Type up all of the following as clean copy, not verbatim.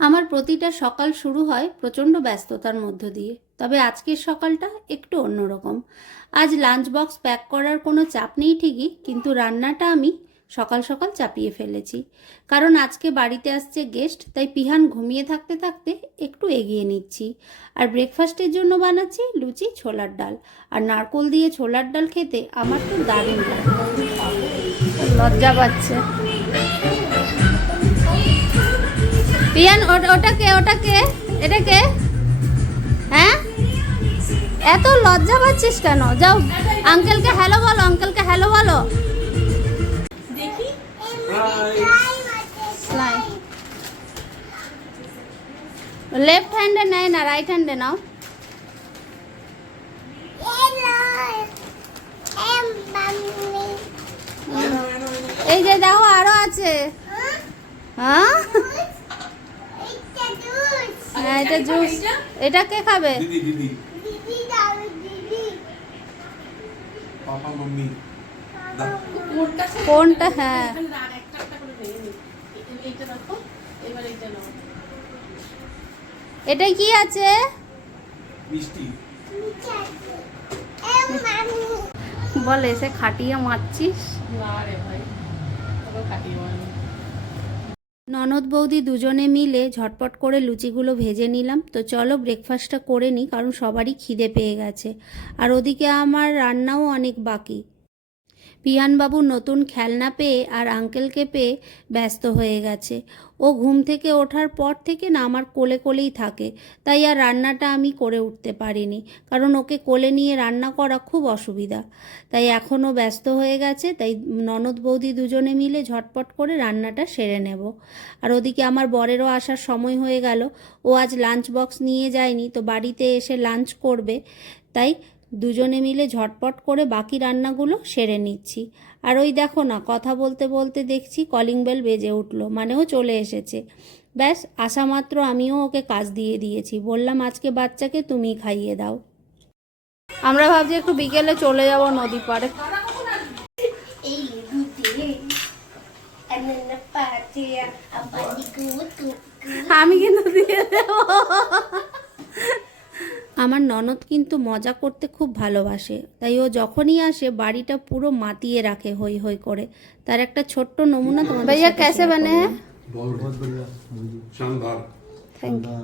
আমার প্রতিটা সকাল শুরু হয় প্রচণ্ড ব্যস্ততার মধ্য দিয়ে, তবে আজকের সকালটা একটু অন্যরকম। আজ লাঞ্চ বক্স প্যাক করার কোনো চাপ নেই ঠিকই, কিন্তু রান্নাটা আমি সকাল সকাল চাপিয়ে ফেলেছি। কারণ আজকে বাড়িতে আসছে গেস্ট, তাই পিহান ঘুমিয়ে থাকতে থাকতে একটু এগিয়ে নিচ্ছি। আর ব্রেকফাস্টের জন্য বানাচ্ছি লুচি, ছোলার ডাল। আর নারকোল দিয়ে ছোলার ডাল খেতে আমার তো দারুণ লাগে। লজ্জা পাচ্ছে পিয়ান। ওটাকে এটাকে, হ্যাঁ এত লজ্জা পাচ্ছিস কেন? যাও আঙ্কেলকে হ্যালো বলো, আঙ্কেলকে হ্যালো বলো। লেফট হ্যান্ডে নেয় না, রাইট হ্যান্ডে নাও। এই যে দেখো আরো আছে। হ্যাঁ হ্যাঁ এটা জুস। এটা কে খাবে? কোনটা? হ্যাঁ এটা কি আছে? বল এসে খাটিয়ে মারছিস। ননদ বৌদি দুজনে মিলে ঝটপট করে লুচিগুলো ভেজে নিলাম। তো চলো ব্রেকফাস্টটা করে নিই, কারণ সবারই খিদে পেয়ে গেছে। আর ওদিকে আমার রান্নাও অনেক বাকি। পিয়ানবাবু নতুন খেলনা পেয়ে আর আঙ্কেলকে পেয়ে ব্যস্ত হয়ে গেছে। ও ঘুম থেকে ওঠার পর থেকে না আমার কোলে কোলেই থাকে, তাই আর রান্নাটা আমি করে উঠতে পারিনি, কারণ ওকে কোলে নিয়ে রান্না করা খুব অসুবিধা। তাই এখনও ব্যস্ত হয়ে গেছে, তাই ননদ বৌদি দুজনে মিলে ঝটপট করে রান্নাটা সেরে নেব। আর ওদিকে আমার বরেরও আসার সময় হয়ে গেল। ও আজ লাঞ্চ বক্স নিয়ে যায়নি, তো বাড়িতে এসে লাঞ্চ করবে, তাই দুজনে মিলে ঝটপট করে বাকি রান্নাগুলো সেরে নিচ্ছি। আর ওই দেখো না, কথা বলতে বলতে দেখছি কলিং বেল বেজে উঠলো, মানেও চলে এসেছে। ব্যাস আসা মাত্র আমিও ওকে কাজ দিয়ে দিয়েছি, বললাম আজকে বাচ্চাকে তুমি খাইয়ে দাও। আমরা ভাবছি একটু বিকেলে চলে যাব নদী পাড়ে। আমি কিন্তু দিয়ে দেবো। আমার ননদ কিন্তু মজা করতে খুব ভালোবাসে, তাই ও যখনই আসে বাড়িটা পুরো মাতিয়ে রাখে হই হই করে। তার একটা ছোট্ট নমুনা তোমাদের ভাইয়া कैसे बने हैं? बहुत बढ़िया, शानदार। Thank you.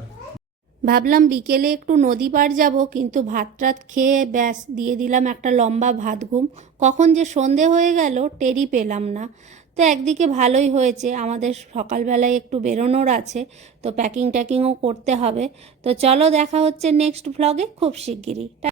ভাবলাম বিকেলে একটু নদী পাড় যাব, কিন্তু ভাত টাত খেয়ে ব্যাস দিয়ে দিলাম একটা লম্বা ভাত ঘুম। কখন যে সন্ধে হয়ে গেল টেরই পেলাম না। তো একদিকে ভালোই হয়েছে, আমাদের সকালবেলায় একটু বেরোনোর আছে, তো প্যাকিং ট্যাকিংও করতে হবে। তো চলো দেখা হচ্ছে নেক্সট ভ্লগে খুব শিগগিরই।